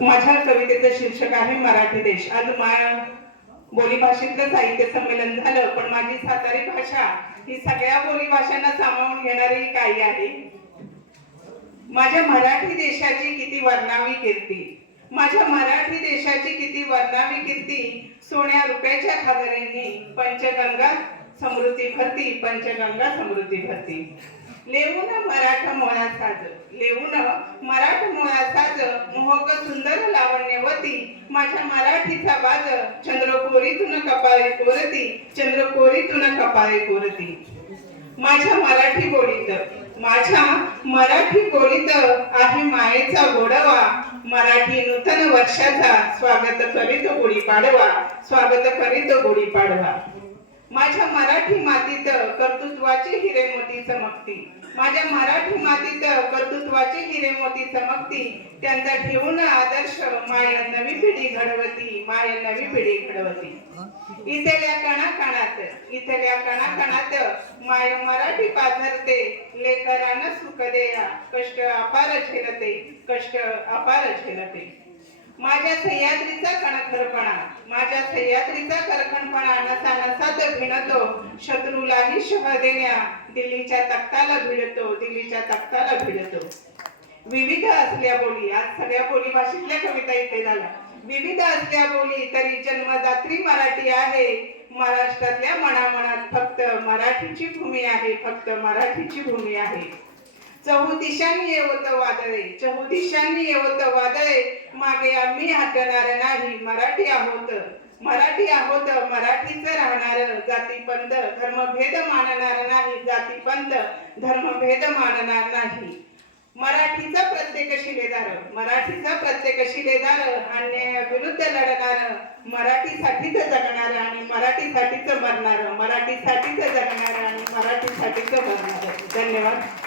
माझ्या कवितेचं शीर्षक आहे मराठी देश. आज मा बोलीभाषेतलं साहित्य संमेलन झालं पण माझी सातारी भाषा ही सगळ्या बोलीभाषांना सामावून घेणारी काही आहे. माझ्या मराठी देशाची किती वर्णावी कीर्ती. माझ्या मराठी देशाची किती वर्णावी कीर्ती. सोन्या रुपयाच्या खादरेंनी पंचगंगा समृद्धी भरती पंचगंगा समृद्धी भरती. लेऊन मराठा मोळा साज. लेऊन मराठा मोळा साज. मोहक सुंदर लावण्यवती माझ्या मराठीचा बाज चंद्रकोरीतून कपाळे कोरती. चंद्रकोरीतून कपाळे कोरती. माझ्या मराठी बोलीत. माझ्या मराठी बोलीत आहे मायेचा गोडवा. मराठी नूतन वर्षाचा स्वागत करीत गुढी पाडवा. स्वागत करीत गुढी पाडवा. माझ्या मराठी मातीत कर्तृत्वाची हिरे मोती चमकती. माझ्या मराठी मातीत कर्तृत्वाची हिरे मोती चमकती. त्यांचा ठेवून आदर्श माय नवी पिढी घडवती माय नवी पिढी घडवती. इथल्या कणाकणात इथल्या कणाकणात माय मराठी पाझरते लेकरांना सुख देया कष्ट अपार झेलते कष्ट अपार झेलते. माझ्या सह्याद्रीचा कणखरपणा माझ्या सह्याद्रीचा करखणपणा नसा नसात भिणतो. शत्रूलाही शह देण्या. दिल्लीच्या तख्ताला भिडतो. दिल्लीच्या तख्ताला भिडतो. विविध असल्या बोली. आज सगळ्या बोली भाषेतल्या कविता इथे झाल्या. विविध असल्या बोली तरी जन्मदात्री मराठी आहे. महाराष्ट्रातल्या मनामनात फक्त मराठीची भूमी आहे. फक्त मराठीची भूमी आहे. चहुदिशांनी येवत वादळे चहुदिशांनी येवत वादळे. मागे आम्ही हटणार नाही मराठी आहोत. मराठी आहोत मराठीच राहणार. जातीपंत धर्मभेद मानणार नाही जातीपंत धर्मभेद मानणार नाही. मराठीचा प्रत्येक शिलेदार मराठीचा प्रत्येक शिलेदार अन्यायाविरुद्ध लढणार. मराठीसाठीच जगणार आणि मराठीसाठीच मरणार. मराठीसाठीच जगणार आणि मराठीसाठीच मरणार. धन्यवाद.